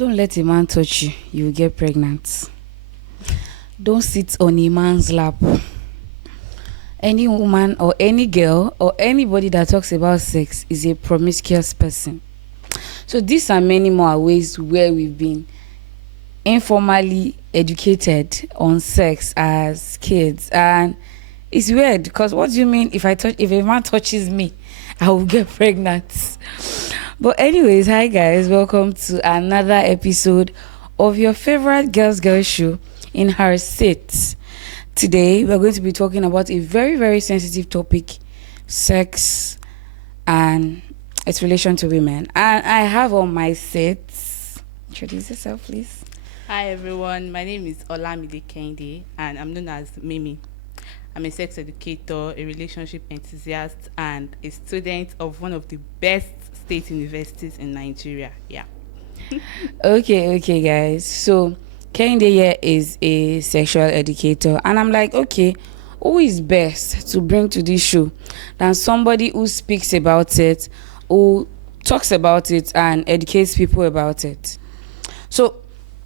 Don't let a man touch you. You will get pregnant. Don't sit on a man's lap. Any woman or any girl or anybody that talks about sex is a promiscuous person. So these are many more ways where we've been informally educated on sex as kids. And it's weird because what do you mean if a man touches me, I will get pregnant? But anyways, hi guys, welcome to another episode of your favorite girls show in her seat. Today we're going to be talking about a very, very sensitive topic, sex and its relation to women. And I have on my set, introduce yourself please. Hi everyone, my name is Olamide Kende and I'm known as Mimi. I'm a sex educator, a relationship enthusiast, and a student of one of the best state universities in Nigeria. Yeah. Okay, guys. So Kende here is a sexual educator, and I'm like, okay, who is best to bring to this show than somebody who speaks about it, who talks about it, and educates people about it? So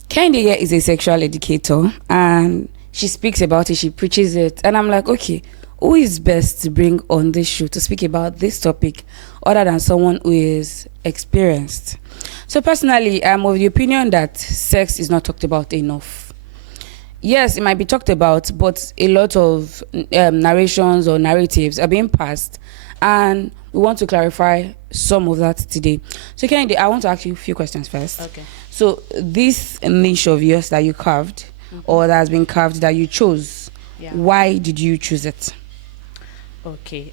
Kende here is a sexual educator, and she speaks about it, she preaches it, and I'm like, okay, who is best to bring on this show to speak about this topic other than someone who is experienced? So personally, I'm of the opinion that sex is not talked about enough. Yes, it might be talked about, but a lot of narrations or narratives are being passed, and we want to clarify some of that today. So Kende, I want to ask you a few questions first. Okay. So this niche of yours that you carved, or that has been carved, that you chose, why did you choose it? Okay.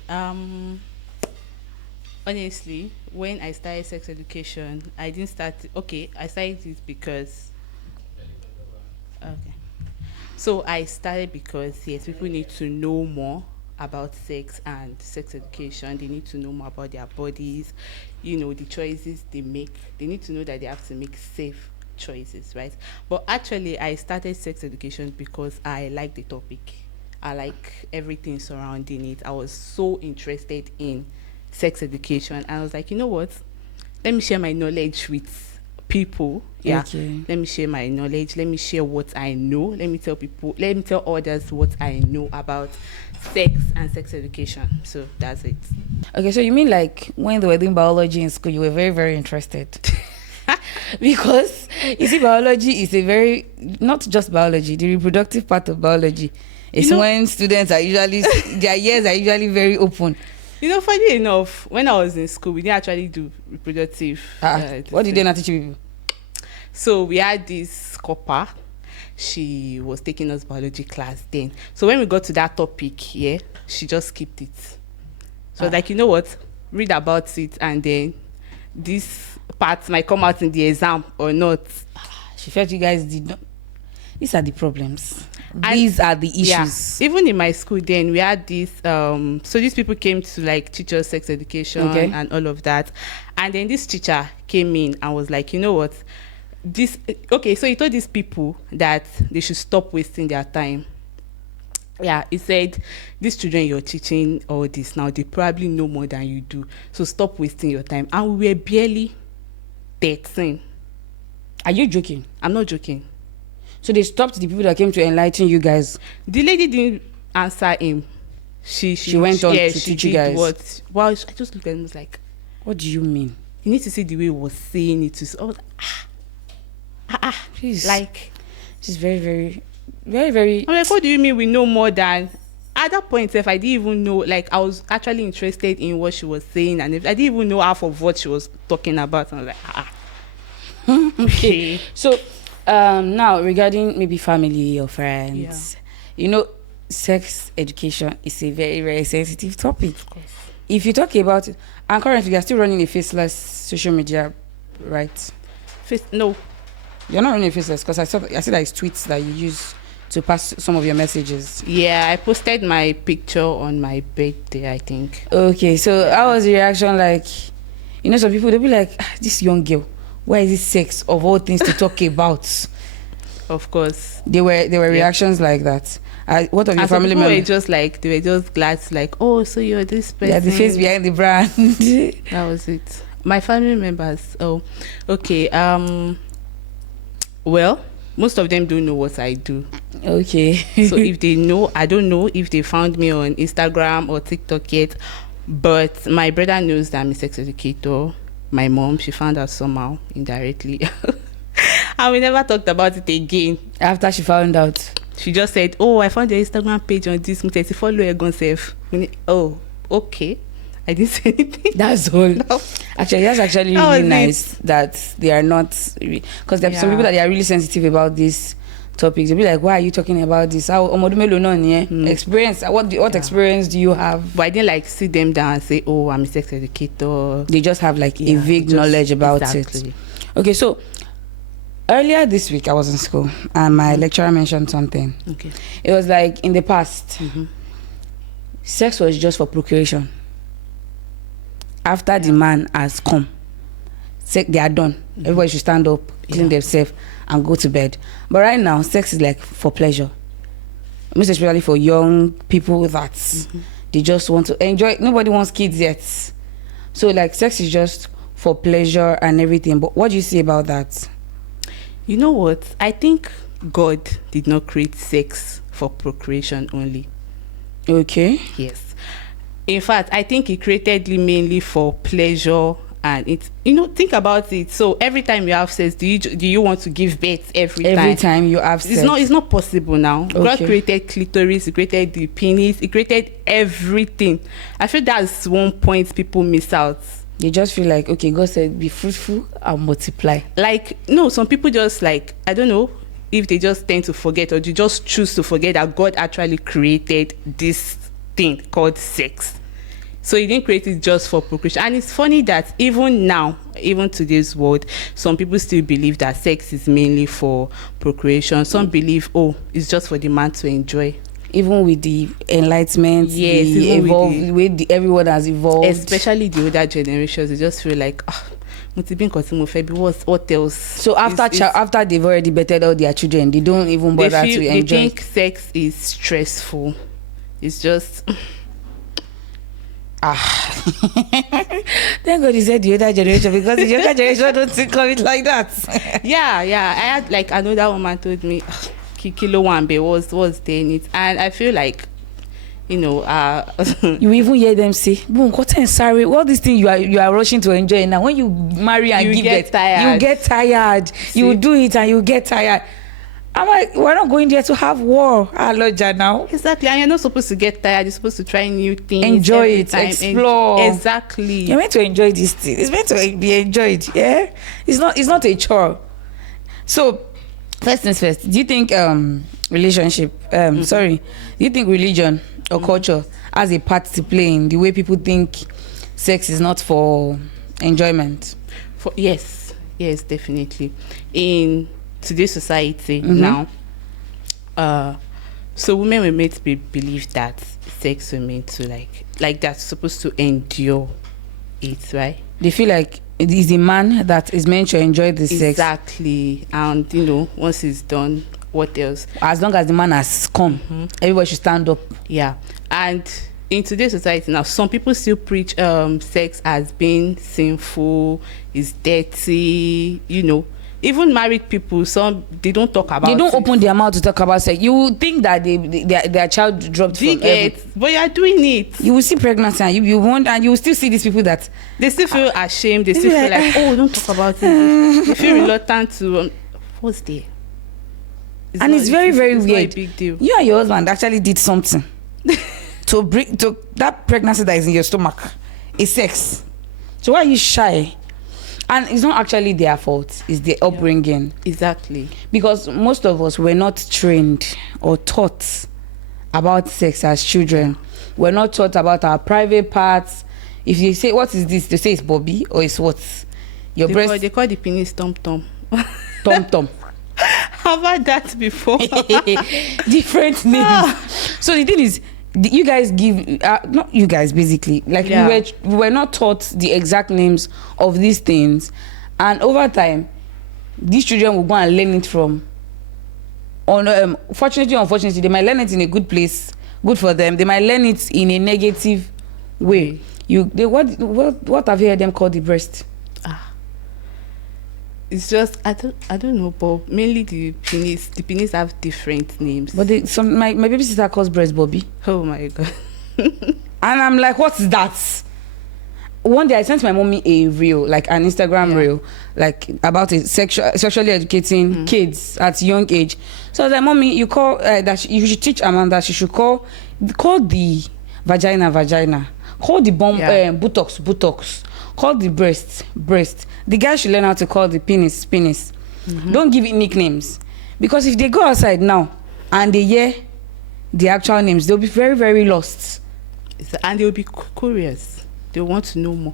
Honestly, when I started sex education, I started it because so I started because yes, people need to know more about sex and sex education. They need to know more about their bodies, the choices they make. They need to know that they have to make safe choices, right? But actually I started sex education because I like the topic. I like everything surrounding it. I was so interested in sex education, and I was like, you know what, let me share my knowledge with people. Let me share my knowledge, let me share what I know, let me tell others what I know about sex and sex education. So that's it. Okay, so you mean like when they were doing biology in school, you were very, very interested? Because you see, biology is not just biology, the reproductive part of biology is when students are usually their ears are usually very open. Funny enough, when I was in school, we didn't actually do reproductive. What did they not teach you? So we had this copper. She was taking us biology class then. So when we got to that topic, she just skipped it. So like, you know what, read about it, and then this part might come out in the exam or not. She felt you guys did not. These are the problems. These are the issues. Even in my school then, we had this so these people came to like teach us sex education and all of that, and then this teacher came in and was like, you know what, so he told these people that they should stop wasting their time. He said, these children you're teaching all this now, they probably know more than you do, so stop wasting your time. And we were barely 13. Are you joking? I'm not joking. So they stopped the people that came to enlighten you guys? The lady didn't answer him. She went on to teach you guys. I just looked at him and was like, what do you mean? You need to see the way he was saying it. I was like, please. Like, she's very, very, very, very. I'm like, what do you mean we know more than? At that point, if I didn't even know, like, I was actually interested in what she was saying, and if I didn't even know half of what she was talking about, I was like, Okay. So now regarding maybe family or friends, sex education is a very, very sensitive topic. Of course. If you talk about it, and currently you're still running a faceless social media, right? No, you're not running a faceless, because I saw that it's tweets that you use to pass some of your messages. Yeah, I posted my picture on my birthday, I think. Okay, so how was the reaction? Like, some people, they'll be like, this young girl, why is this sex of all things to talk about? Of course. There were reactions like that. What of your family members? They were just glad to like, oh, so you're this person. Yeah, the face behind the brand. That was it. My family members, okay. Well, most of them don't know what I do. Okay. So if they know, I don't know if they found me on Instagram or TikTok yet, but my brother knows that I'm a sex educator. My mom, she found out somehow indirectly. And we never talked about it again. After she found out, She just said, "Oh, I found your Instagram page on this. Follow your self." Oh, okay. I didn't say anything. that's all. No. Actually, that's actually That really was nice that they are not, because there are some people that they are really sensitive about these topics. They'll be like, why are you talking about this? How experience? What experience do you have? But I didn't like sit them down and say, "Oh, I'm a sex educator." They just have like a vague knowledge about it. Okay, so earlier this week I was in school and my lecturer mentioned something. Okay. It was like in the past, sex was just for procreation. After the man has come, they are done. Everybody should stand up, clean themselves, and go to bed. But right now, sex is like for pleasure. Most especially for young people that they just want to enjoy. Nobody wants kids yet. So like sex is just for pleasure and everything. But what do you say about that? You know what? I think God did not create sex for procreation only. Okay. Yes. In fact, I think he created it mainly for pleasure, and it's, think about it. So every time you have sex, do you want to give birth every time? Every time you have sex. It's not possible now. Okay. God created clitoris, he created the penis, he created everything. I feel that's one point people miss out. They just feel like, okay, God said be fruitful and multiply. Like, no, some people just like, I don't know if they just tend to forget, or they just choose to forget that God actually created this thing called sex. So he didn't create it just for procreation. And it's funny that even now, even today's world, some people still believe that sex is mainly for procreation. Some believe, it's just for the man to enjoy. Even with the enlightenment, yes, the way everyone has evolved, especially the older generations, they just feel like, what else? So after they've already bettered all their children, they don't even bother to enjoy. They think sex is stressful. It's just Thank God you said the older generation, because the younger generation don't think of it like that. yeah. I had like another woman told me, Kilo Wambe was there in it, and I feel like, you even hear them say, "Boom, sorry, all these things you are rushing to enjoy now. When you marry and give it, you get tired. See? You do it and you get tired." I'm like, we're not going there to have war, Aloja now. Exactly, and you're not supposed to get tired. You're supposed to try new things, enjoy it, explore. Exactly, you're meant to enjoy this thing. It's meant to be enjoyed. Yeah, it's not a chore. So, first things first. Do you think relationship? Do you think religion or culture has a part to play in the way people think sex is not for enjoyment? Yes, definitely. In today's society now, so women were made to believe that sex were meant to like that's supposed to endure it, right? They feel like it is a man that is meant to enjoy the sex. Exactly. And once it's done, what else? As long as the man has come, everybody should stand up. Yeah. And in today's society now, some people still preach sex as being sinful, is dirty, Even married people, some they don't talk about. They don't open their mouth to talk about sex. You would think that their child dropped from heaven. But you are doing it. You will see pregnancy and you won't, and you will still see these people that they still feel ashamed. They still feel like, don't talk about it. They feel reluctant to. What's there? It's very, very weird. Not a big deal. You and your husband actually did something to bring to that pregnancy that is in your stomach. It's sex. So why are you shy? And it's not actually their fault, it's their upbringing. Exactly. Because most of us were not trained or taught about sex as children. We're not taught about our private parts. If you say, what is this? They say it's Bobby, or it's what? Your breast. They call the penis tom-tom. Tom-tom. How about that before? Different names. So the thing is, you guys give not you guys basically we were not taught the exact names of these things, and over time these children will go and learn it from fortunately or unfortunately, they might learn it in a good place, good for them. They might learn it in a negative way. What have you heard them call the breast? It's just I don't know, but mainly the penis have different names. But my baby sister calls breast Bobby. Oh my god. And I'm like, what's that? One day I sent my mommy a reel, like an Instagram reel, like about it, sexually educating kids at young age. So I was like, mommy, you call you should teach Amanda. She should call the vagina, call the buttocks, call the breast. The guy should learn how to call the penis. Don't give it nicknames, because if they go outside now and they hear the actual names, they'll be very, very lost, and they'll be curious. They want to know more.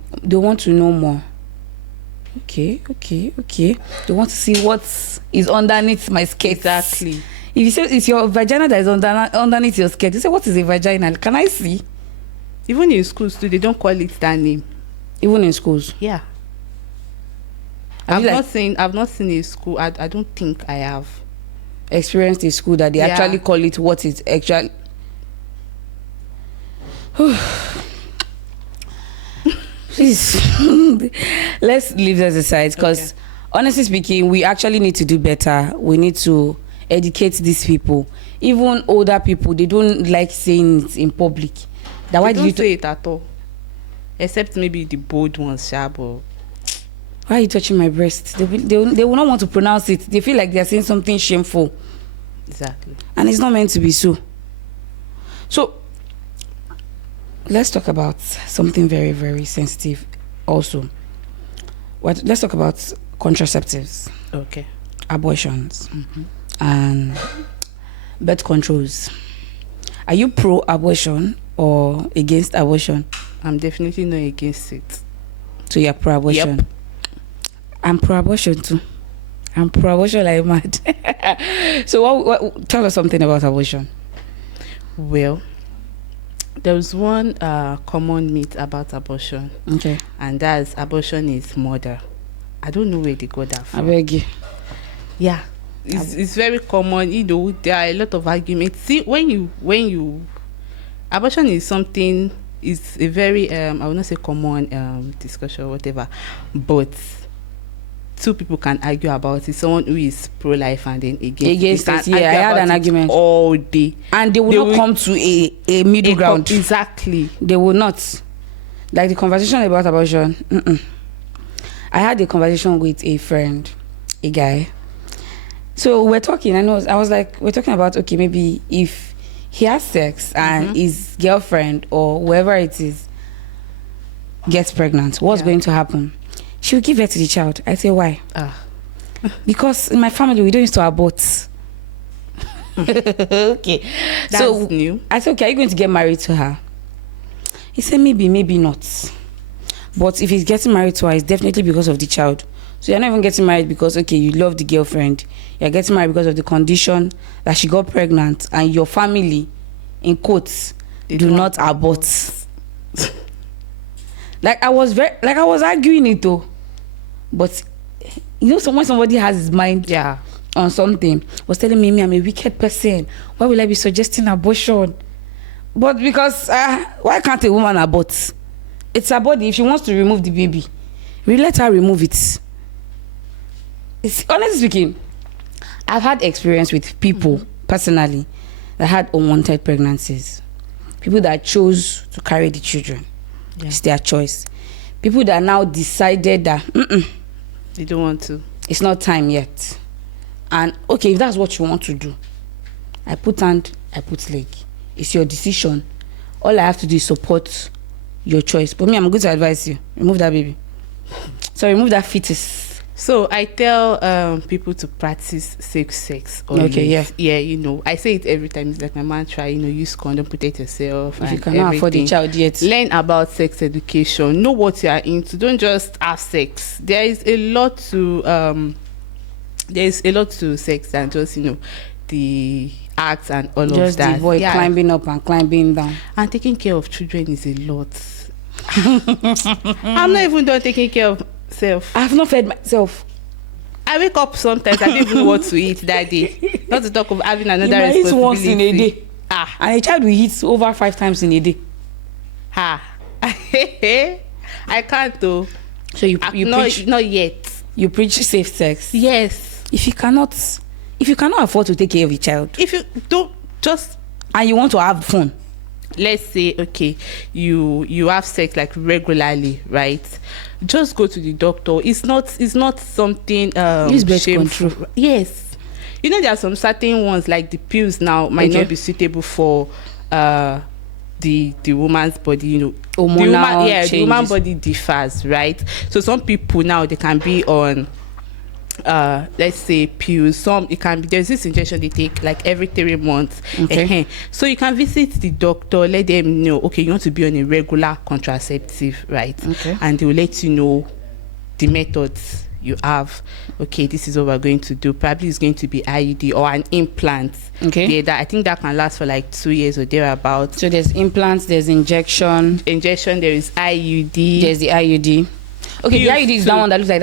Okay. They want to see what is underneath my skirt. Exactly. If you say it's your vagina that is underneath your skirt, you say, what is a vagina? Can I see? Even in schools too, they don't call it that name. Even in schools? Yeah. I've not seen a school. I don't think I have experienced a school that they actually call it what it's actually. Please, let's leave that aside, because honestly speaking, we actually need to do better. We need to educate these people. Even older people, they don't like saying it in public. Why do you say it at all? Except maybe the bold ones, sharp. Or why are you touching my breast? They will not want to pronounce it. They feel like they're saying something shameful. Exactly. And it's not meant to be so. So let's talk about something very, very sensitive also. Let's talk about contraceptives. Okay. Abortions. And birth controls. Are you pro-abortion or against abortion? I'm definitely not against it. So you're pro-abortion? Yep. I'm pro-abortion too. I'm pro-abortion like mad. So what tell us something about abortion. Well, there was one common myth about abortion. Okay. And that's abortion is murder. I don't know where they got that from. I beg you. Yeah. It's very common. You know, there are a lot of arguments. See, when you abortion is something, it's a very I will not say common discussion or whatever, but two people can argue about it. Someone who is pro-life and then against it. Yeah, I had an argument all day, and they will not come to a middle ground. Exactly. They will not. Like the conversation about abortion. I had a conversation with a friend, a guy. So we're talking. I was like, we're talking about, okay, maybe if he has sex and his girlfriend or whoever it is gets pregnant, what's going to happen? She will give birth to the child. I say, why? Because in my family we don't used to abort. Okay. That's new. I said, okay, are you going to get married to her? He said, maybe not. But if he's getting married to her, it's definitely because of the child. So you're not even getting married because, okay, you love the girlfriend. You're getting married because of the condition that she got pregnant, and your family, in quotes, do not abort. I was arguing it though. But you know, when somebody has his mind on something, was telling me I'm a wicked person. Why will I be suggesting abortion? But because why can't a woman abort? It's her body. If she wants to remove the baby, we let her remove it. Honestly speaking, I've had experience with people personally that had unwanted pregnancies. People that chose to carry the children. It's their choice. People that now decided that they don't want to. It's not time yet. And okay, if that's what you want to do, I put hand, I put leg. It's your decision. All I have to do is support your choice. But me, I'm going to advise you. Remove that baby. So remove that fetus. So I tell people to practice safe sex. Always. Okay, yeah. You know, I say it every time. It's like my mantra. You know, use condom, protect yourself. If you cannot afford the child yet, learn about sex education. Know what you are into. Don't just have sex. There is a lot to sex than just the acts and all just of that. Just the boy climbing up and climbing down. And taking care of children is a lot. I'm not even done taking care of self. I have not fed myself. I wake up sometimes, I don't even know what to eat that day. Not to talk of having another responsibility. Eat once in a day. And a child will eat over 5 times in a day. I can't though. So you not yet. You preach safe sex. Yes. If you cannot afford to take care of a child, If you don't just, and you want to have fun, let's say, okay, you have sex like regularly, right? Just go to the doctor. It's not something use birth shameful. control. Yes. You know, there are some certain ones like the pills now might not be suitable for the woman's body, you know. Hormonal the woman changes. body differs, right? So some people now, they can be on let's say pills. Some, it can be, there's this injection they take like every 3 months. Okay. So you can visit the doctor, let them know, okay, you want to be on a regular contraceptive, right? Okay. And they will let you know the methods you have. Okay, this is what we're going to do. Probably it's going to be IUD or an implant. Okay. Yeah, that I think that can last for like 2 years or thereabouts. So there's implants, there's injection, There is IUD. there's the IUD. Okay, the Pills IUD is too. that one that looks like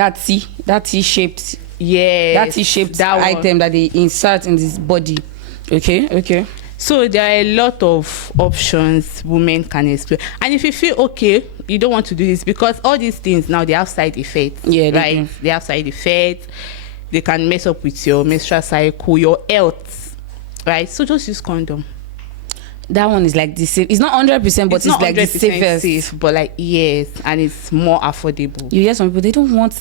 that T-shaped, Yes, that T-shaped that one. item that they insert in this body. Okay. So there are a lot of options women can explore. And if you feel okay, you don't want to do this, because all these things now, they have side effects. Yeah, they right? do. They have side effects. They can mess up with your menstrual cycle, your health, right? So just use condom. That one is like the safe. It's not 100%, but it's not like the 100% safest. safe, but like, yes, and it's more affordable. You hear some people,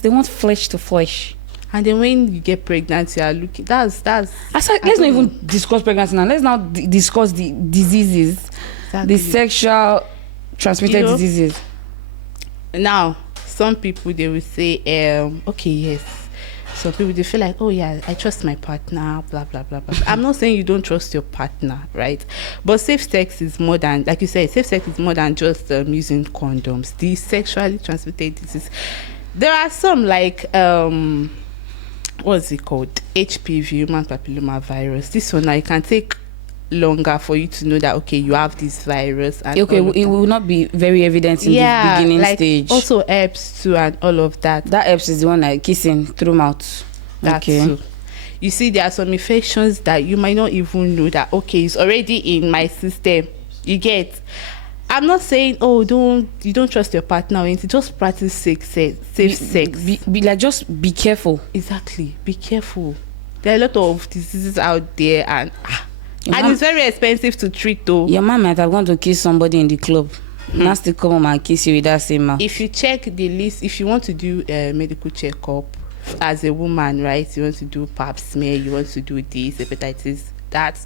they want flesh to flesh. And then when you get pregnant, you are looking. Let's Let's not even discuss pregnancy now. Let's now discuss the diseases, Exactly. the sexual transmitted You know, diseases. Now, some people, they will say, okay, yes. Some people, they feel like, oh yeah, I trust my partner, blah blah blah blah. I'm not saying you don't trust your partner, right? But safe sex is more than, like you said, safe sex is more than just using condoms. The sexually transmitted disease. There are some like what's it called? HPV, human papilloma virus. This one now, it can take longer for you to know that, okay, you have this virus. And Okay, all of it that. will not be very evident in the beginning like stage. also herpes too and all of that. That herpes is the one like kissing through mouth. That Okay. too. You see, there are some infections that you might not even know that, okay, it's already in my system. You get. I'm not saying, oh, you don't trust your partner or anything. Just practice safe sex. Be like, just be careful. Exactly. Be careful. There are a lot of diseases out there, and Your it's very expensive to treat though. Your mom might have gone to kiss somebody in the club. Now still come home and kiss you with that same mouth. If you check the list, if you want to do a medical checkup as a woman, right? You want to do pap smear, you want to do this, hepatitis, that,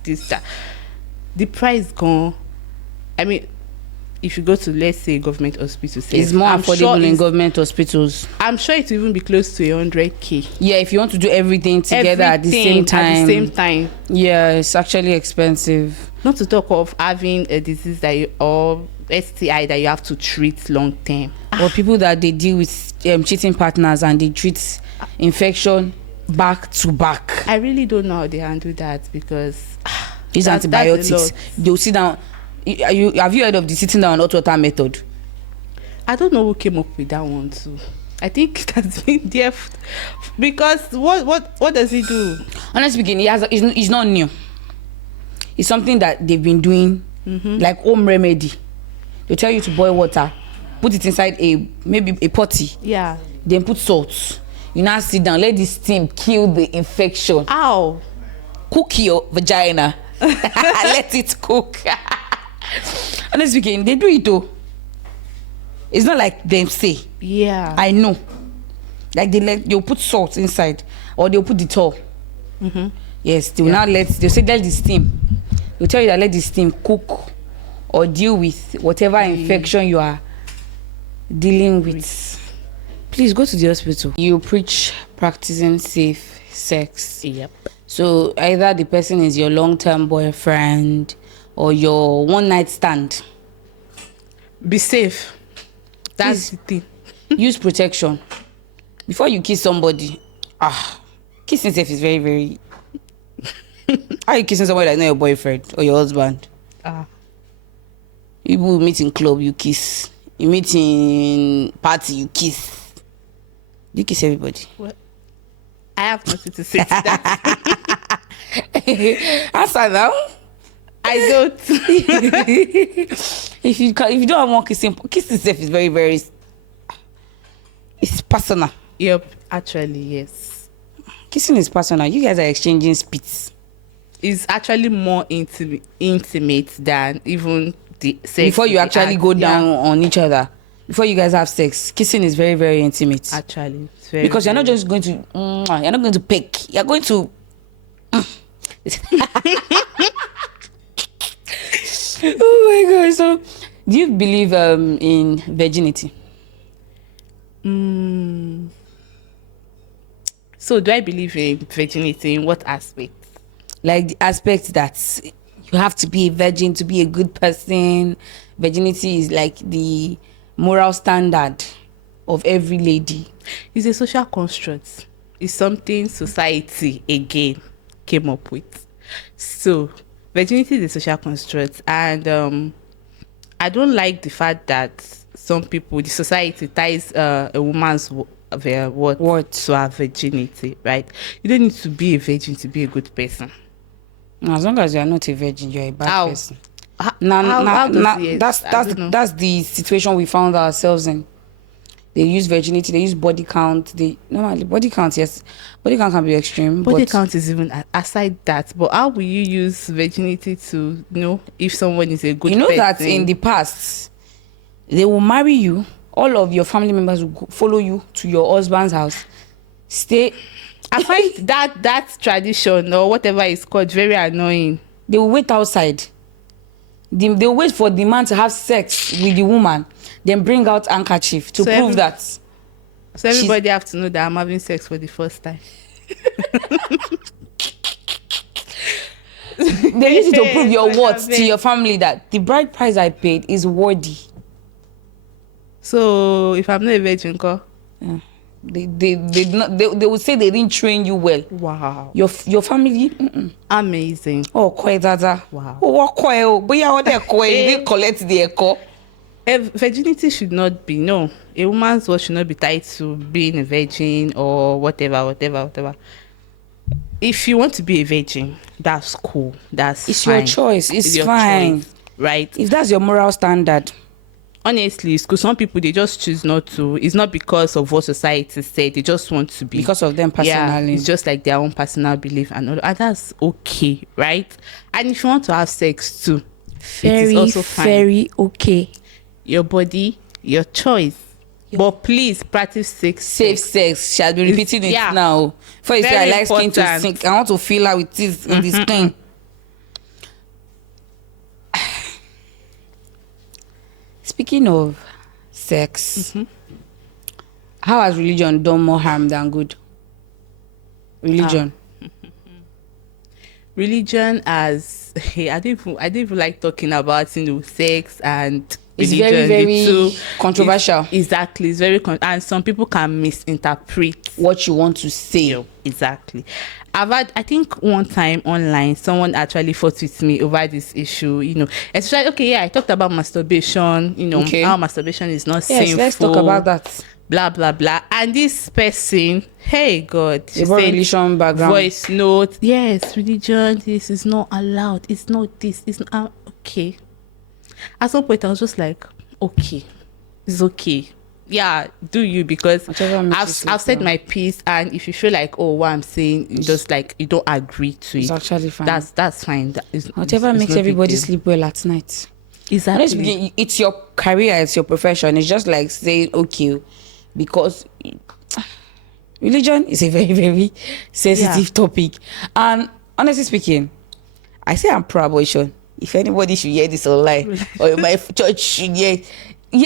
the price gone. I mean, if you go to, let's say, government hospital, It's more affordable in government hospitals. I'm sure it will even be close to 100K. Yeah, if you want to do everything together at the same time. Yeah, it's actually expensive. Not to talk of having a disease or STI that you have to treat long term. Or people that they deal with cheating partners and they treat infection back to back. I really don't know how they handle that, because These that's a antibiotics, lot. they'll sit down. Have you heard of the sitting down hot water method? I don't know who came up with that one too. I think it has been there because what does he do? Honestly speaking, it's not new. It's something that they've been doing, like home remedy. They tell you to boil water, put it inside maybe a potty, Yeah. then put salt. You now sit down, let the steam kill the infection. Ow. Cook your vagina. Let it cook. Honestly speaking, they do it though. It's not like them say. Yeah. I know. Like they'll put salt inside, or they'll put the towel. Yes, they'll say let the steam. They'll tell you that let the steam cook or deal with whatever infection you are dealing with. Please go to the hospital. You preach practicing safe sex. Yep. So either the person is your long-term boyfriend or your one-night stand. Be safe. That's the thing. Use protection. Before you kiss somebody, kissing safe is very, very... How are you kissing somebody that's not your boyfriend or your husband? You meet in club, you kiss. You meet in party, you kiss. You kiss everybody. What? I have nothing to say to that. Answer now. I don't. If you don't have one kissing safe is very, very... It's personal. Yep, actually, yes. Kissing is personal. You guys are exchanging spits It's actually more intimate than even the sex. before you with the actually act. go down Yeah, on each other. Before you guys have sex, kissing is very, very intimate. actually, it's very, Because you're not very- just going to, you're not going to peck. You're going to. Oh my god! So, do you believe in virginity? So, do I believe in virginity? In what aspect? Like the aspect that you have to be a virgin to be a good person. Virginity is like the moral standard of every lady. It's a social construct. It's something society again came up with. So, virginity is a social construct, and I don't like the fact that some people, the society ties a woman's what to her virginity, right? You don't need to be a virgin to be a good person. As long as you are not a virgin, you're a bad How? person. How does it? That's the situation we found ourselves in. They use virginity, they use body count. Normally body count, yes, body count can be extreme. Body but count is even aside that, but how will you use virginity to know if someone is a good you know person? that in the past, they will marry you. All of your family members will follow you to your husband's house. Stay. I find that tradition or whatever it's called very annoying. They will wait outside. They will wait for the man to have sex with the woman, then bring out handkerchief to prove that. So everybody have to know that I'm having sex for the first time. They use it to prove your worth to your family that the bride price I paid is worthy. So if I'm not a virgin, girl. Yeah. They will say they didn't train you well. Wow. Your family. Amazing. Oh, quite that. Wow. Oh, what quite? Oh, but yeah, what they quite? You didn't collect the echo. Virginity should not be, no. A woman's worth should not be tied to being a virgin or whatever. If you want to be a virgin, that's cool. It's fine. your choice. It's your fine. choice, right? If that's your moral standard. Honestly, it's because some people, they just choose not to. It's not because of what society said. They just want to be. Because of them personally. Yeah, it's just like their own personal belief and all. And that's okay, right? And if you want to have sex too, it is also fine. Very okay. Your body, your choice. But please practice Safe sex. Shall be repeating it now. For you say I like skin to sink. I want to feel how it is in the skin. Speaking of sex, how has religion done more harm than good? Religion. Religion as I don't even like talking about sex and It's religion. very, very controversial. Exactly, it's very and some people can misinterpret what you want to say. Exactly. I think one time online, someone actually fought with me over this issue, especially, I talked about masturbation, how masturbation is not sinful. Yes, let's talk about that. Blah, blah, blah. And this person, hey, God, she about said, religion background. voice note, yes, religion, this is not allowed. It's not this. It's not, okay. At some point, I was just like, okay, it's okay. Yeah, do you, because I've said my piece, and if you feel like, what I'm saying, just like you don't agree to it's it, actually fine. That's fine. Whatever makes everybody sleep well at night. Exactly. It's your career, it's your profession. It's just like saying, okay, because religion is a very, very sensitive topic. And honestly speaking, I say I'm pro-abortion. If anybody should hear this online, or my church should hear,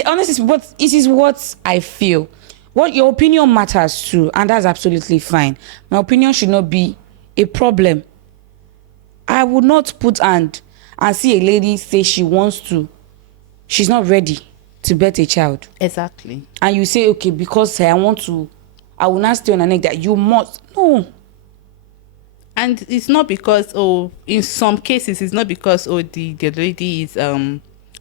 honestly, but it is what I feel. What your opinion matters too, and that's absolutely fine. My opinion should not be a problem. I would not put and see a lady say she's not ready to birth a child. Exactly. And you say, okay, because I will not stay on a neck that you must. No. And it's not because, in some cases, it's not because, the lady is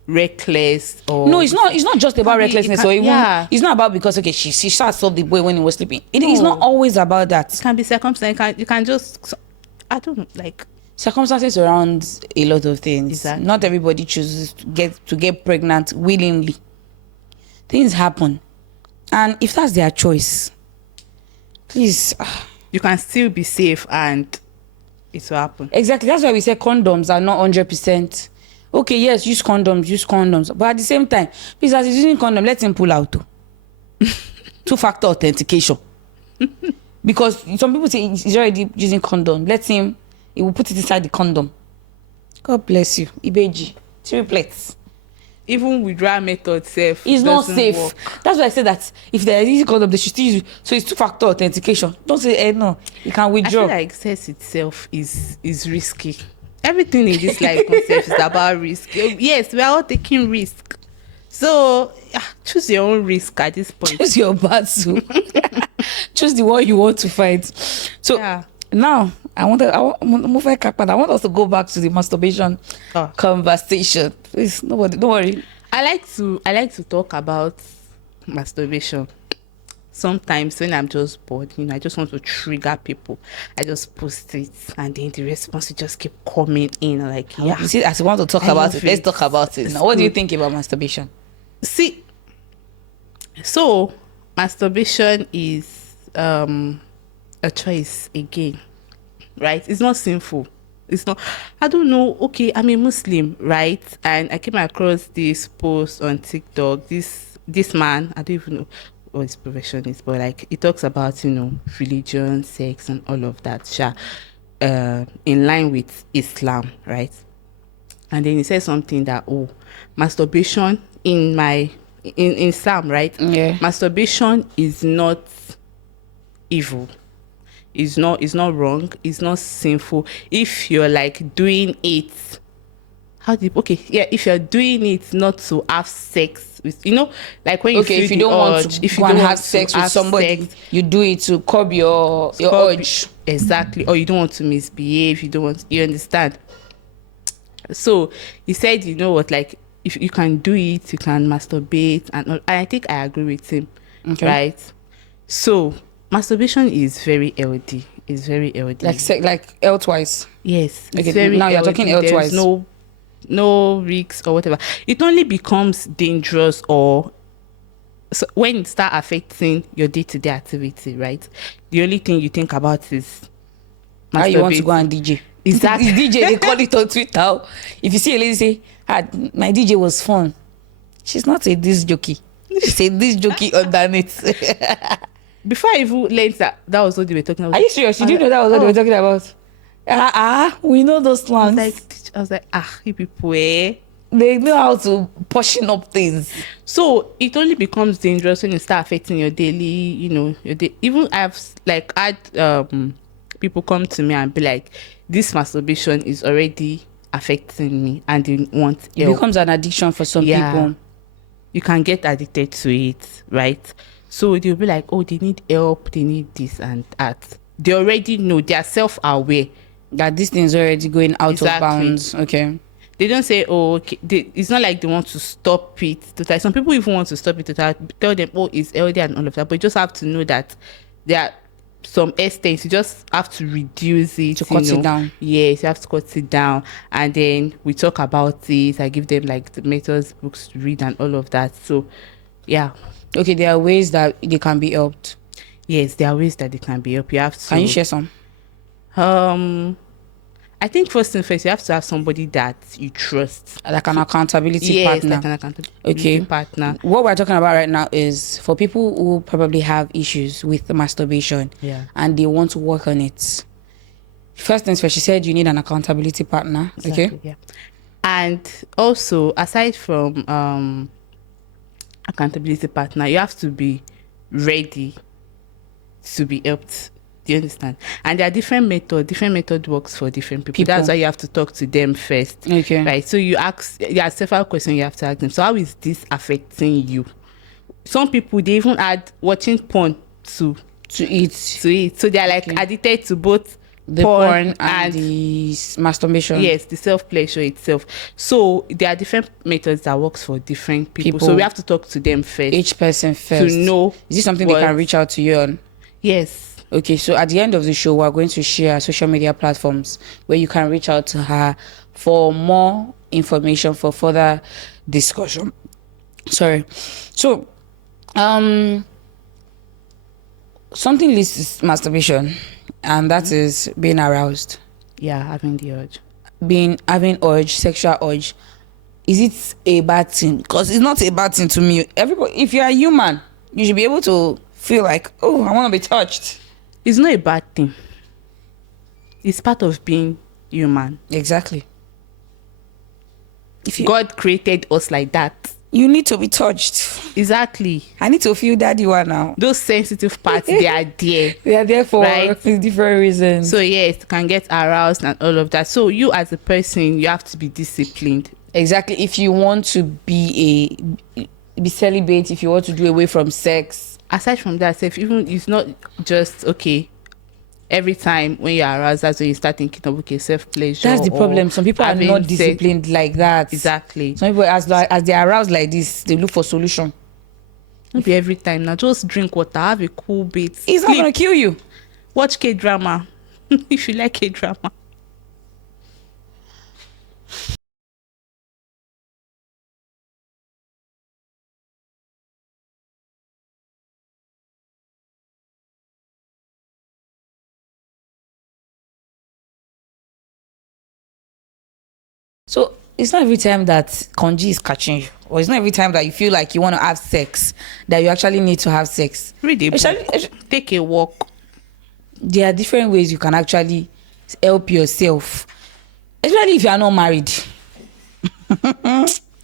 reckless or. No, it's not just about recklessness or even. It's not about because, okay, she shot the boy when he was sleeping. It's not always about that. It can be circumstance. You can just, I don't like. Circumstances around a lot of things. Exactly. Not everybody chooses to get pregnant willingly. Things happen. And if that's their choice, Please. You can still be safe and it will happen. Exactly. That's why we say condoms are not 100%. Okay, yes, use condoms. But at the same time, please, as he's using condom, let him pull out. Two-factor authentication. Because some people say he's already using condom. Let him, he will put it inside the condom. God bless you. Ibeji. Triplets. Even withdrawal method safe. It's not safe. Work. That's why I said that if they're using condom, they should still use it. So it's two-factor authentication. Don't say, no, you can withdraw. I feel like sex itself is risky. Everything in this life concept is about risk. Yes, we are all taking risk. So choose your own risk at this point. Choose your battle. Choose the one you want to fight. So now I want us to go back to the masturbation conversation. Please, nobody, don't worry. I like to talk about masturbation. Sometimes when I'm just bored, I just want to trigger people. I just post it, and then the response will just keep coming in. Like, you see, as you want to talk about it, let's talk about it. Now, what do you think about masturbation? See, so masturbation is a choice again, right? It's not sinful. It's not. I don't know. Okay, I'm a Muslim, right? And I came across this post on TikTok. This man, I don't even know what his profession is, but like it talks about religion, sex, and all of that, in line with Islam, right? And then he says something that masturbation in Islam, right? Yeah. Masturbation is not evil. It's not wrong. It's not sinful. If you're like doing it, if you're doing it not to have sex with, like when you feel if you don't want to go and have sex with somebody, you do it to curb your urge. Exactly. Or you don't want to misbehave. You understand? So he said, like if you can do it, you can masturbate, and I think I agree with him. Okay. Right? So masturbation is very healthy. It's very healthy. Like health-wise. Yes. Okay. Now you're talking health-wise. There's no risks or whatever. It only becomes dangerous when it start affecting your day-to-day activity, right? The only thing you think about is how you want to go and DJ. Exactly. DJ, they call it on Twitter. If you see a lady say, my DJ was fun, she's not a disc jockey. She's a disc jockey underneath. Before I even learned that was what they were talking about. Are you serious? You didn't know that was what they were talking about? We know those slangs. I was like, you people, They know how to portion up things. So it only becomes dangerous when you start affecting your daily, your day. Even I've had people come to me and be like, this masturbation is already affecting me, and they want help. It becomes an addiction for some people. You can get addicted to it, right? So they'll be like, they need help, they need this and that. They already know, they are self-aware that this thing is already going out of bounds. Okay. They don't say, okay. It's not like they want to stop it. Some people even want to stop it. Tell them, it's healthy and all of that. But you just have to know that there are some extents. You just have to reduce it. To cut it down. Yes, you have to cut it down. And then we talk about it. I give them like the methods, books to read and all of that. So, yeah. Okay, there are ways that they can be helped. Yes, there are ways that they can be helped. You have to. Can you share some? I think first and first, you have to have somebody that you trust. Like an accountability partner. Like an accountability partner. What we're talking about right now is for people who probably have issues with the masturbation and they want to work on it. First things first, she said you need an accountability partner. Exactly, okay. Yeah. And also, aside from accountability partner, you have to be ready to be helped. Do you understand? And there are different method works for different people. That's why you have to talk to them first. Okay. Right. So there are several questions you have to ask them. So how is this affecting you? Some people, they even add watching porn to it. So they are like addicted to both the porn and the masturbation. Yes, the self-pleasure itself. So there are different methods that works for different people. So we have to talk to them first. Each person first. To know. Is this something they can reach out to you on? Yes. Okay, so at the end of the show, we're going to share social media platforms where you can reach out to her for more information, for further discussion. Sorry. So, Something leads to masturbation, and that is being aroused, Yeah, having the urge. having urge, sexual urge. Is it a bad thing? Because it's not a bad thing to me. Everybody, if you are human, you should be able to feel like, oh, I want to be touched. It's not a bad thing. It's part of being human. Exactly. If God created us like that. you need to be touched. Exactly. I need to feel that you are now. Those sensitive parts, they are there. They are there for Right. different reasons. So yes, you can get aroused and all of that. So you as a person, you have to be disciplined. Exactly. If you want to be celibate, if you want to do away from sex. Aside from that, if even it's not just okay. Every time when you're aroused, that's when you start thinking of okay, self-pleasure. That's the problem. Some people are having not sex. disciplined like that. Exactly. Some people, as they're aroused like this, they look for solution. Not be every time. Now just drink water, have a cool bit. It's not gonna kill you. Watch K-drama. If you like K-drama. So it's not every time that congee is catching you, or it's not every time that you feel like you want to have sex that you actually need to have sex. Read a book. Take a walk. There are different ways you can actually help yourself, especially if you are not married.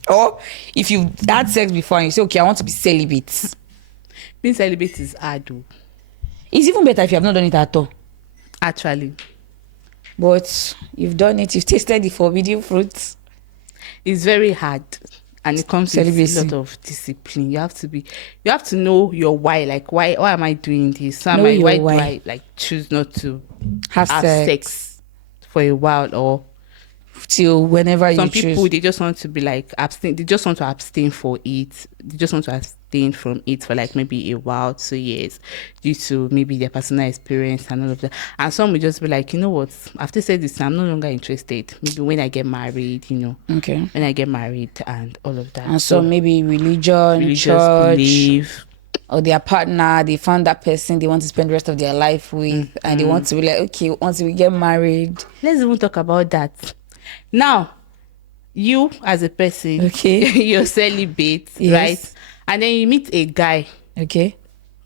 Or if you've had sex before and you say, okay, I want to be celibate. Being celibate is hard though. It's even better if you have not done it at all. Actually. But you've done it, you've tasted the forbidden fruits. It's very hard. And it comes with Celibacy. a lot of discipline. You have to know your why. Like why am I doing this? Know your why why. do I like choose not to Have have sex sex for a while, or till whenever you some choose. people they just want to be like abstain. They just want to abstain for it. They just want to abstain from it for like maybe a while, 2 years, due to maybe their personal experience and all of that. And some will just be like, you know what? After said this, I'm no longer interested. Maybe when I get married, Okay. when I get married and all of that. And so maybe religion, religious church, belief. or their partner, they found that person they want to spend the rest of their life with, and they want to be like, okay, once we get married. Let's even talk about that. Now, you as a person, Okay. you're celibate, Yes. right? And then you meet a guy. Okay.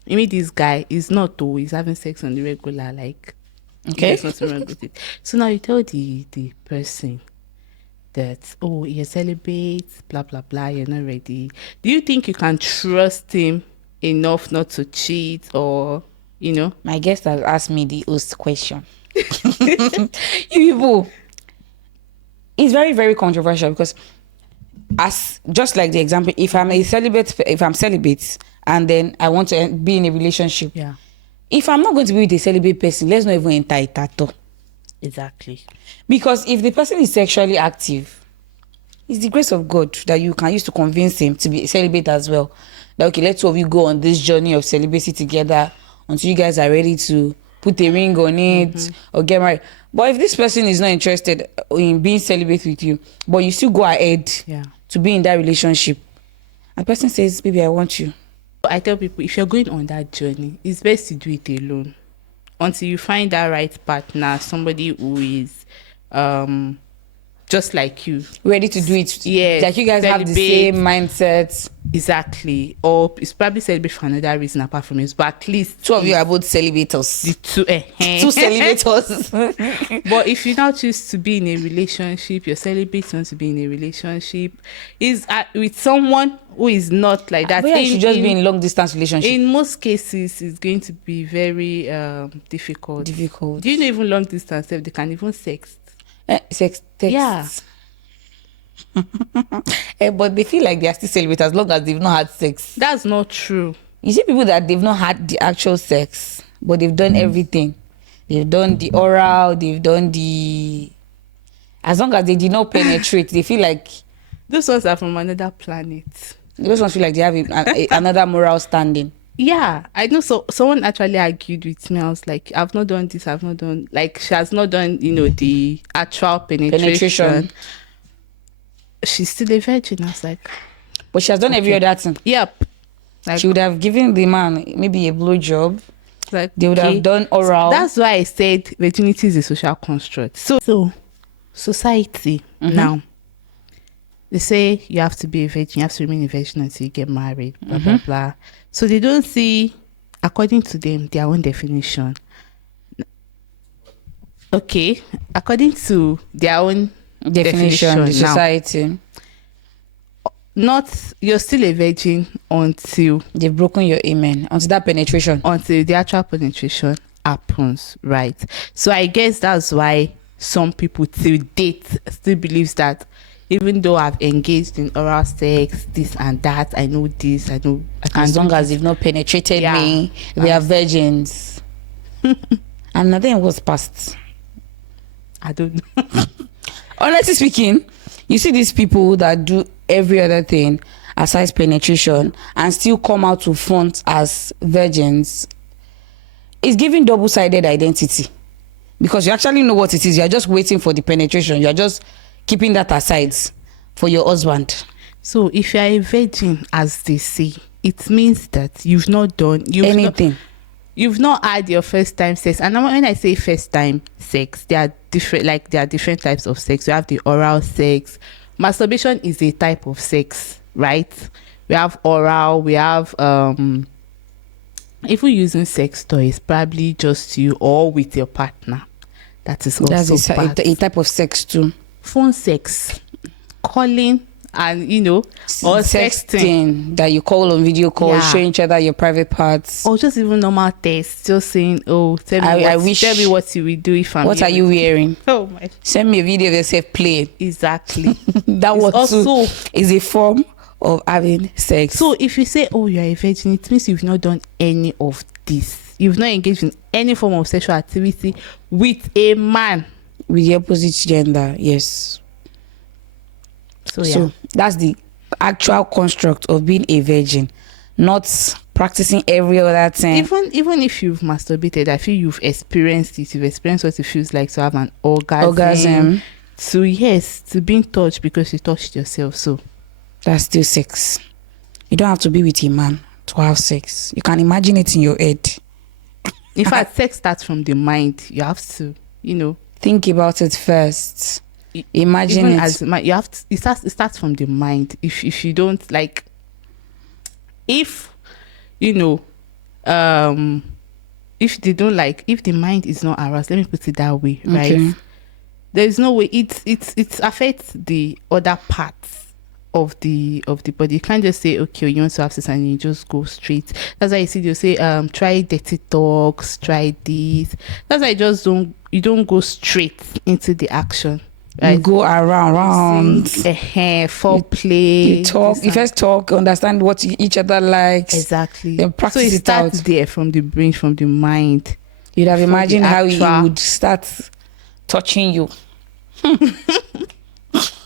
You meet this guy. He's not though. He's having sex on the regular, like. Okay. There's nothing wrong with it. So now you tell the person that, oh, you're celibate, blah blah blah. You're not ready. Do you think you can trust him enough not to cheat, or My guest has asked me the host question. You people, it's very, very controversial because, as just like the example, if I'm celibate, and then I want to be in a relationship, Yeah, if I'm not going to be with a celibate person, let's not even enter it at all. exactly. Because if the person is sexually active, it's the grace of God that you can use to convince him to be celibate as well. That okay, let's two of you go on this journey of celibacy together until you guys are ready to put a ring on it or get married. But if this person is not interested in being celibate with you, but you still go ahead Yeah. to be in that relationship, and the person says, baby, I want you. I tell people, if you're going on that journey, it's best to do it alone until you find that right partner, somebody who is just like you. Ready to do it. Yes, Like you guys have the celibate. same mindset. Exactly. Or it's probably celebrate for another reason apart from this, but at least Two of you are both celibators. the two. Two celibators. But if you now choose to be in a relationship, you're celibate, you want to be in a relationship, is with someone who is not like that. But yeah, you should just be in long distance relationship. In most cases, it's going to be very difficult. Difficult. Do you know even long distance? They can even sext. Sex text. Yeah. But they feel like they are still celibate as long as they've not had sex. That's not true. You see people that they've not had the actual sex, but they've done everything. They've done the oral, they've done the... As long as they did not penetrate, they feel like... Those ones are from another planet. Those ones feel like they have another moral standing. Yeah, I know. So someone actually argued with me. I was like, I've not done this. I've not done, like, she has not done, the actual penetration. She's still a virgin. I was like, But she has done every other thing. yep. Like, She would have given the man maybe a blowjob, Like, They would have done oral. That's why I said virginity is a social construct. So society now, they say you have to be a virgin, you have to remain a virgin until you get married, blah blah blah. So they don't see, according to them, their own definition. Okay, according to their own definition, the society. Not, you're still a virgin until They've broken your amen, until that penetration. Until the actual penetration happens, right? So I guess that's why some people till date still believes that even though I've engaged in oral sex, this and that, I know this, I know I can As long as you've not penetrated me, we are virgins. And nothing was passed. I don't know. Honestly speaking, you see these people that do every other thing aside penetration and still come out to front as virgins. It's giving double-sided identity, because you actually know what it is. You're just waiting for the penetration. You're just keeping that aside for your husband. So if you're a virgin, as they say, it means that you've not done anything. You've not had your first time sex. And when I say first time sex, there are different types of sex. You have the oral sex. Masturbation is a type of sex, right? We have oral, we have if we're using sex toys, probably just you or with your partner. That is also a type of sex too. Phone sex, calling, and or sexting that you call on video call, showing each other your private parts, or just even normal text, just saying, "Oh, tell me what you will do if I'm." What are you wearing? Oh my! Send me a video of yourself playing. Exactly. That was also is a form of having sex. So if you say, "Oh, you're a virgin," it means you've not done any of this. You've not engaged in any form of sexual activity with a man, with the opposite gender. Yes. So that's the actual construct of being a virgin, not practicing every other thing. Even if you've masturbated, I feel you've experienced it. You've experienced what it feels like to have an orgasm. So yes, to be in touch because you touched yourself. So that's still sex. You don't have to be with a man to have sex. You can imagine it in your head. In fact, sex starts from the mind. You have to, think about it first. Imagine it. As you have to, it starts from the mind. If you don't like, if if they don't like, if the mind is not aroused, let me put it that way, right? There is no way it affects the other parts of the body. You can't just say, okay, you want to have sex and you just go straight. That's why you see they'll say try dirty talks, try this. That's why you don't go straight into the action. Right? You go around foreplay. You talk. You first talk, understand what each other likes. Exactly. Then practice so it starts out. there from the brain, from the mind. You'd have imagined how he would start touching you.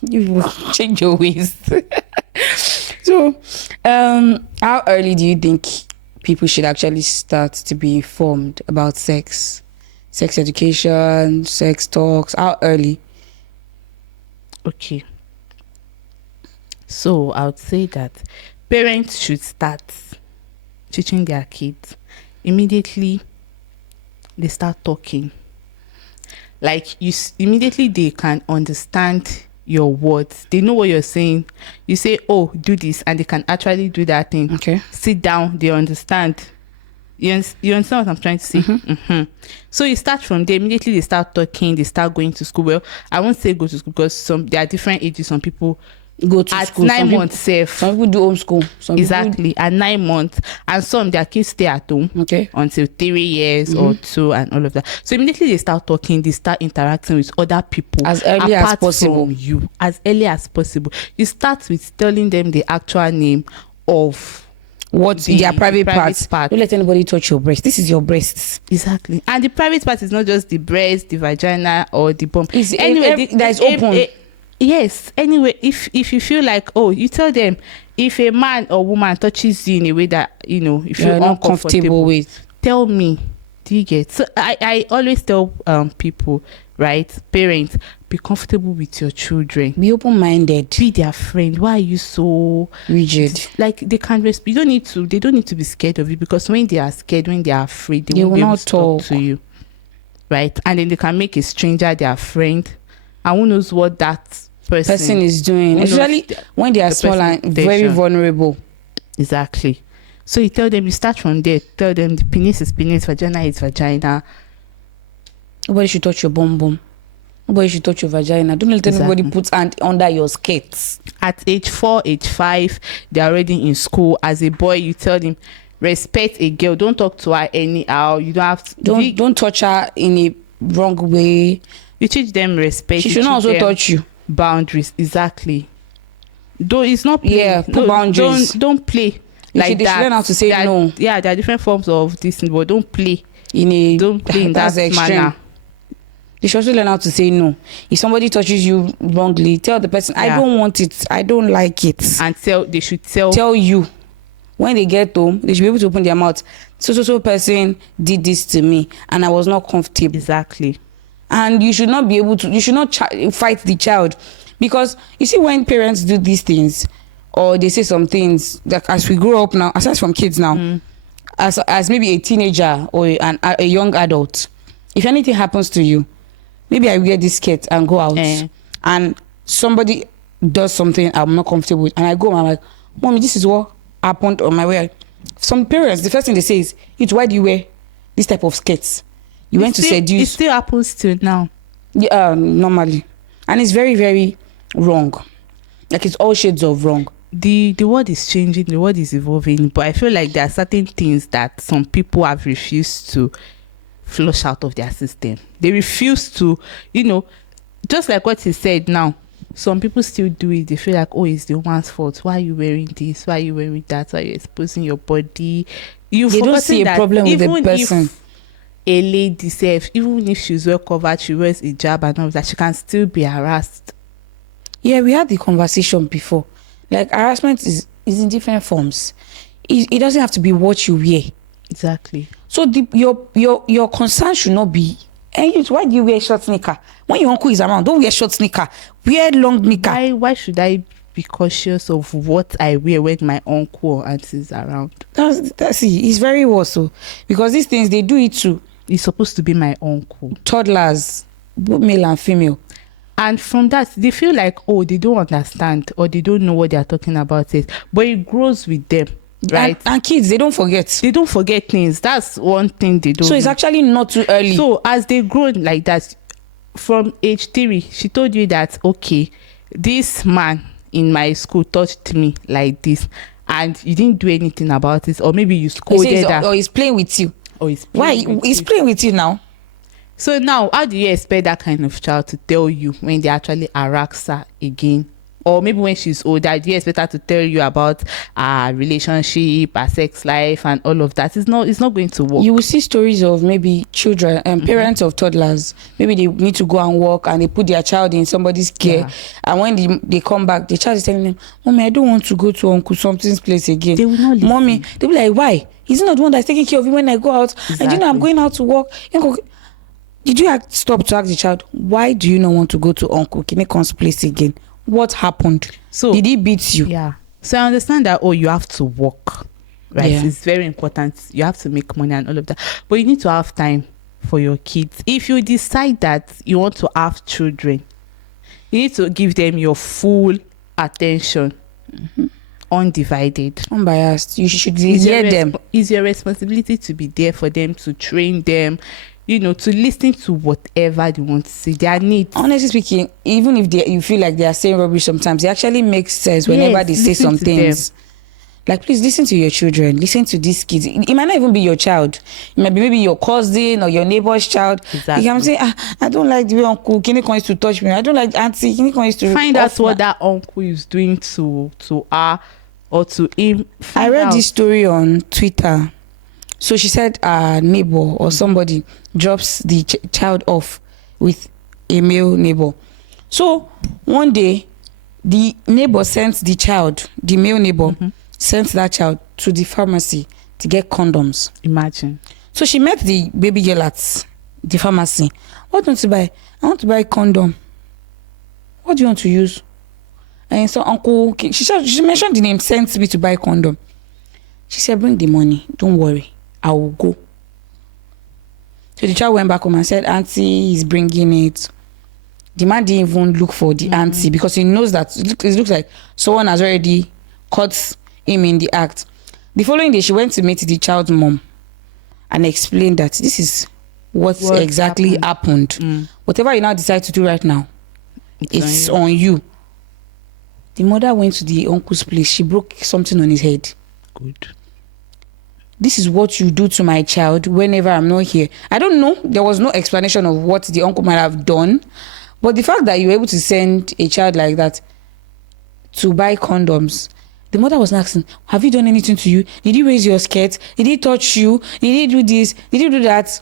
You will change your ways. So, how early do you think people should actually start to be informed about sex education, sex talks? How early? Okay. So I would say that parents should start teaching their kids immediately. They start talking. Like immediately they can understand your words. They know what you're saying. You say, "Oh, do this," and they can actually do that thing. Okay. Sit down. They understand. You understand what I'm trying to say? So you start from there. Immediately they start talking. They start going to school. Well, I won't say go to school because there are different ages. Some people go to at school. 9 months safe. Some people do homeschool. Exactly, at 9 months, and some their kids stay at home until 3 years or 2 and all of that. So immediately they start talking, they start interacting with other people as early as possible. As early as possible. You start with telling them the actual name of what their private parts. Don't let anybody touch your breast. This is your breasts. Exactly. And the private part is not just the breast, the vagina, or the bump. Anyway, that is open. Yes. Anyway, if you feel like, you tell them if a man or woman touches you in a way that if you're not comfortable with, tell me. Do you get? So I always tell people right? Parents, be comfortable with your children. Be open-minded. Be their friend. Why are you so rigid? Like, they can they don't need to be scared of you, because when they are scared, when they are afraid, they won't will be able not to talk talk to you, right? And then they can make a stranger their friend, and who knows what that person is doing, especially when they are small and very vulnerable. Exactly. So you tell them, you start from there. Tell them the penis is penis, vagina is vagina. Nobody should touch your bum bum. Nobody should touch your vagina. Don't let anybody put hand under your skirts. At age 4, age 5, they're already in school. As a boy, you tell them, respect a girl. Don't talk to her anyhow. You don't have to. Don't touch her in a wrong way. You teach them respect. She should not also touch you. Boundaries, exactly. Though it's not play. Yeah, put boundaries. Don't play like that. They should learn how to say no. Yeah, there are different forms of this, but don't play don't play in that manner. They should also learn how to say no. If somebody touches you wrongly, tell the person, I don't want it, I don't like it. And they should tell you. When they get home, they should be able to open their mouth. So person did this to me and I was not comfortable. Exactly. And you should not be able to, you should not fight the child. Because you see, when parents do these things, or they say some things, that as we grow up now, aside from kids now, as maybe a teenager or a young adult, if anything happens to you, maybe I wear this skirt and go out, and somebody does something I'm not comfortable with, and I go, I'm like, Mommy, this is what happened on my way. Some parents, the first thing they say is, why do you wear this type of skirts? You went to seduce. It still happens till now. Yeah, normally. And it's very, very wrong. Like, it's all shades of wrong. The world is changing, the world is evolving, but I feel like there are certain things that some people have refused to flush out of their system. They refuse to, just like what he said now, some people still do it. They feel like, oh, it's the woman's fault. Why are you wearing this? Why are you wearing that? Why are you exposing your body? They don't see a problem with the person. A lady self, even if she's well covered, she wears a hijab and all that, she can still be harassed. Yeah, we had the conversation before. Like, harassment is in different forms. It doesn't have to be what you wear. Exactly. So your concern should not be, why do you wear short knicker? When your uncle is around, don't wear short knicker. Wear long knicker. Why should I be cautious of what I wear when my uncle or auntie is around? That's it. It's very worse. Because these things, they do it too. It's supposed to be my uncle. Toddlers, both male and female. And from that, they feel like, oh, they don't understand or they don't know what they are talking about it. But it grows with them, right? And kids, they don't forget. They don't forget things. That's one thing they don't. So it's actually not too early. So as they grow like that, from age 3, she told you that, okay, this man in my school touched me like this, and you didn't do anything about it, or maybe you scolded her. Or he's playing with you. Why? He's playing with you now. So now, how do you expect that kind of child to tell you when they actually harass her again? Or maybe when she's older, do you expect her to tell you about her relationship, her sex life, and all of that? It's not going to work. You will see stories of maybe children and parents of toddlers. Maybe they need to go and work and they put their child in somebody's care. Yeah. And when they come back, the child is telling them, Mommy, I don't want to go to Uncle something's place again. They will not listen. Mommy, they'll be like, why? He's not the one that's taking care of you when I go out. Exactly. And I'm going out to work. Did you stop to ask the child, why do you not want to go to Uncle Kinekon's place again? What happened? So did he beat you? Yeah. So I understand that, you have to work, right? Yeah. It's very important. You have to make money and all of that. But you need to have time for your kids. If you decide that you want to have children, you need to give them your full attention. Undivided, unbiased. You should hear them. It's your responsibility to be there for them, to train them, to listen to whatever they want to say, their needs. Honestly speaking, even if you feel like they are saying rubbish sometimes, it actually makes sense whenever they say some things. Like, please listen to your children, listen to these kids. It might not even be your child. It might be maybe your cousin or your neighbor's child. Exactly. You can say, I don't like the way Uncle Kinikon used to touch me. I don't like Auntie Kinikon used to find out what that uncle is doing to her or to him. I read this story on Twitter. So she said a neighbor or somebody drops the child off with a male neighbor. So one day, the neighbor sent the child, the male neighbor, sent that child to the pharmacy to get condoms. Imagine. So she met the baby girl at the pharmacy. What do you want to buy? I want to buy condom. What do you want to use? And so uncle, she mentioned the name, sent me to buy condom. She said, bring the money. Don't worry. I will go. So the child went back home and said, auntie is bringing it. The man didn't even look for the auntie because he knows that it looks like someone has already caught him in the act. The following day, she went to meet the child's mom and explained that this is what exactly happened. Whatever you now decide to do right now, it's on you. The mother went to the uncle's place. She broke something on his head. Good. This is what you do to my child whenever I'm not here. I don't know. There was no explanation of what the uncle might have done. But the fact that you were able to send a child like that to buy condoms, the mother was asking, have you done anything to you? Did he raise your skirt? Did he touch you? Did he do this? Did he do that?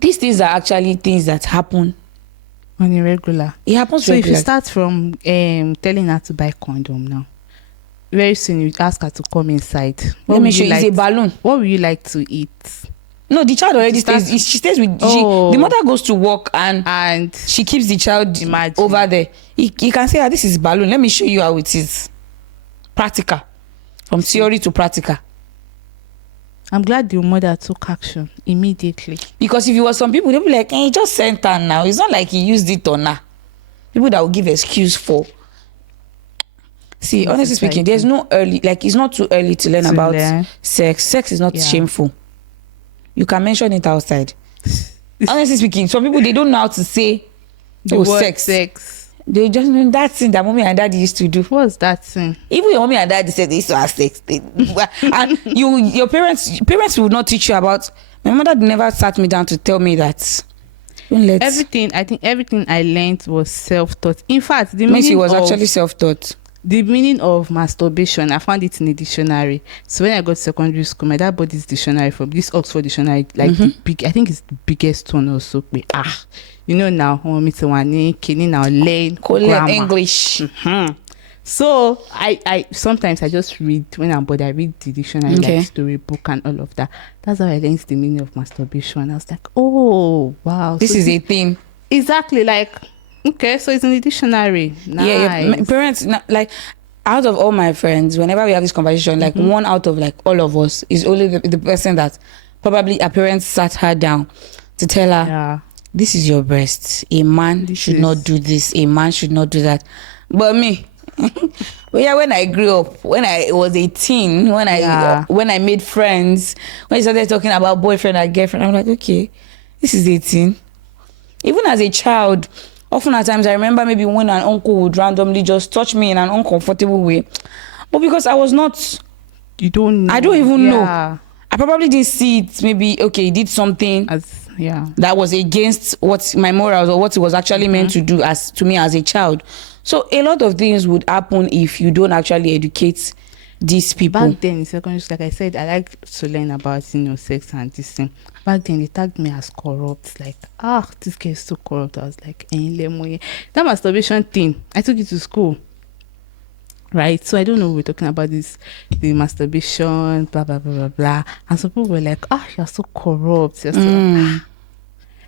These things are actually things that happen on a regular. It happens so regular. If you start from telling her to buy condom now, very soon you ask her to come inside. Let me show you. It's a balloon. What would you like to eat? No, the child already stays. She stays with. The mother goes to work and she keeps the child over there. You can say, this is balloon. Let me show you how it is. Practical, from theory to practical. I'm glad the mother took action immediately. Because if it was some people, they'll be like, he just sent her now. It's not like he used it on her. People that will give excuse for. See, honestly speaking, there's no early, it's not too early to learn about sex. Sex is not shameful. You can mention it outside. Honestly speaking, some people, they don't know how to say the word sex. They just know that thing that mommy and daddy used to do. What's that thing? Even your mommy and daddy said they used to have sex. And your parents will not teach you about. My mother never sat me down to tell me that. I think everything I learned was self-taught. In fact, the meaning was actually self-taught. The meaning of masturbation, I found it in a dictionary. So when I got to secondary school, my dad bought this dictionary from this Oxford dictionary, I think it's the biggest one also. Now, now learn grammar. English. So I sometimes I just read when I'm bored. I read the dictionary, like storybook and all of that. That's how I learned the meaning of masturbation. I was like, oh wow, this is a thing. Exactly, okay, so it's in the dictionary. Nice. Yeah, my parents, out of all my friends, whenever we have this conversation, one out of all of us is only the person that probably her parents sat her down to tell her, this is your breast. A man should not do this. A man should not do that. But me, when I grew up, when I was 18, when I made friends, when I started talking about boyfriend and girlfriend, I'm like, okay, this is 18. Even as a child, often at times I remember maybe when an uncle would randomly just touch me in an uncomfortable way. But because I was not... You don't know. I don't even know. I probably didn't see it. Maybe, he did something that was against what my morals or what it was actually meant to do to me as a child. So a lot of things would happen if you don't actually educate these people. Back then in secondary school, like I said, I like to learn about sex and this thing. Back then they tagged me as corrupt. This girl is so corrupt. I was like, that masturbation thing, I took it to school. Right? So I don't know, we're talking about the masturbation, blah blah blah blah blah. And some people were like, you're so corrupt. You're so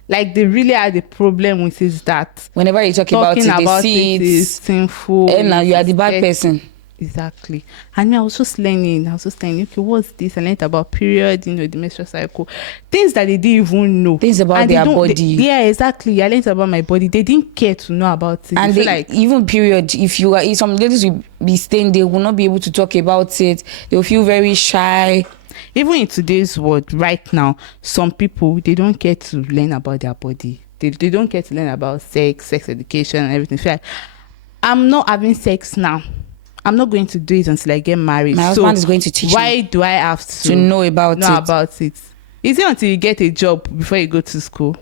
they really had a problem with is that whenever you talk about it is sinful. And now you are the bad person. Exactly. And I was just learning, okay, what's this? I learned about period, the menstrual cycle. Things that they didn't even know. Things about their body. Exactly. I learned about my body. They didn't care to know about it. And even period, if some ladies will be staying, they will not be able to talk about it. They will feel very shy. Even in today's world, right now, some people, they don't care to learn about their body. They don't care to learn about sex education and everything. So I'm not having sex now. I'm not going to do it until I get married. My husband is going to teach me. Why do I have to know about it? Is it until you get a job before you go to school?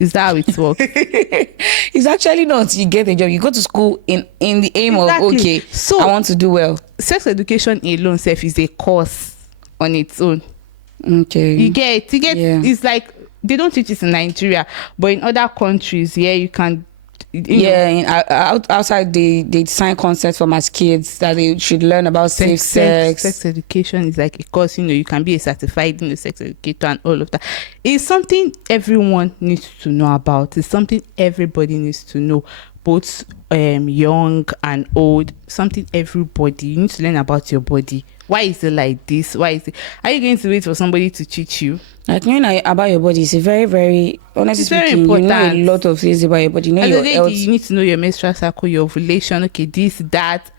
Is that how it works? It's actually not until you get a job. You go to school in the aim of, so I want to do well. Sex education alone is a course on its own. Okay. You get it's like they don't teach it in Nigeria, but in other countries, you can Yeah, outside they sign consent from as kids that they should learn about safe sex. Sex education is like a course, you can be a certified sex educator and all of that. It's something everyone needs to know about. It's something everybody needs to know, both young and old. Something everybody, you need to learn about your body. Why is it like this? Why is it? Are you going to wait for somebody to cheat you? Like, knowing about your body is a very, very, honestly It's very speaking, important. you know a lot of things about your body. You know As a your lady, health. you need to know your menstrual cycle, your ovulation, okay, this, that.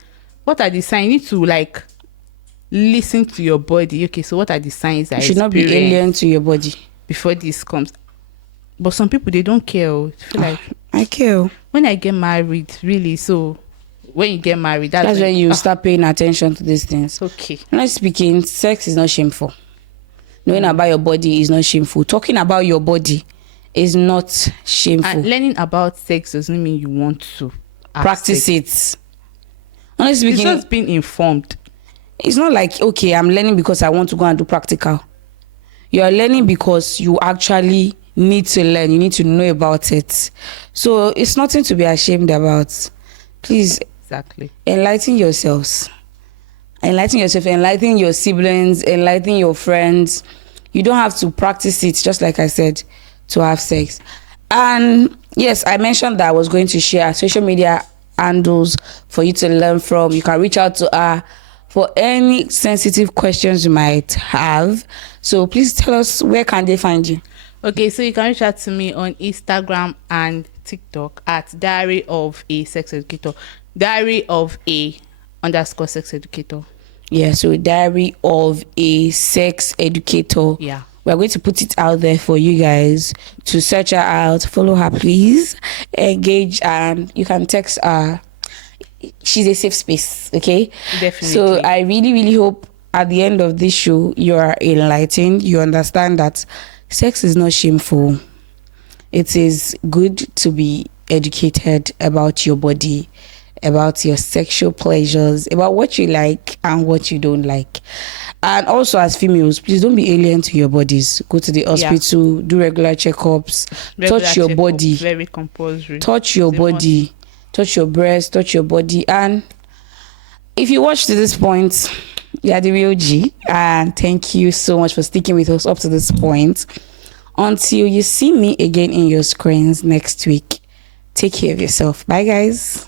What are the signs? You need to like listen to your body. Okay, so what are the signs I You should not be experience alien to your body. before this comes? But some people, they don't care. I feel like I care. when I get married, really, so when you get married, that's when you start paying attention to these things. okay. Honestly speaking, sex is not shameful. Knowing about your body is not shameful. Talking about your body is not shameful. And learning about sex doesn't mean you want to practice it. Honestly It's speaking, just being informed. it's not like, okay, I'm learning because I want to go and do practical. You are learning because you actually need to learn. You need to know about it. So it's nothing to be ashamed about. Please, Exactly. enlighten yourselves. Enlighten yourself, enlighten your siblings, enlighten your friends. You don't have to practice it, just like I said, to have sex. And yes, I mentioned that I was going to share social media handles for you to learn from. You can reach out to her for any sensitive questions you might have. So please tell us, where can they find you? Okay, so you can reach out to me on Instagram and TikTok at Diary of a Sex Educator. Diary of a _ sex educator. Yeah, so Diary of a Sex Educator. Yeah. We're going to put it out there for you guys to search her out. Follow her, please. Engage, and you can text her. She's a safe space, okay? Definitely. So I really, really hope at the end of this show, you are enlightened. You understand that sex is not shameful. It is good to be educated about your body, about your sexual pleasures, about what you like and what you don't like. And also, as females, please don't be alien to your bodies. Go to the hospital, do regular checkups, touch your body. Very compulsory. Touch your body, touch your breast, touch your body. And if you watch to this point, you are the real G. And thank you so much for sticking with us up to this point. Until you see me again in your screens next week, take care of yourself. Bye, guys.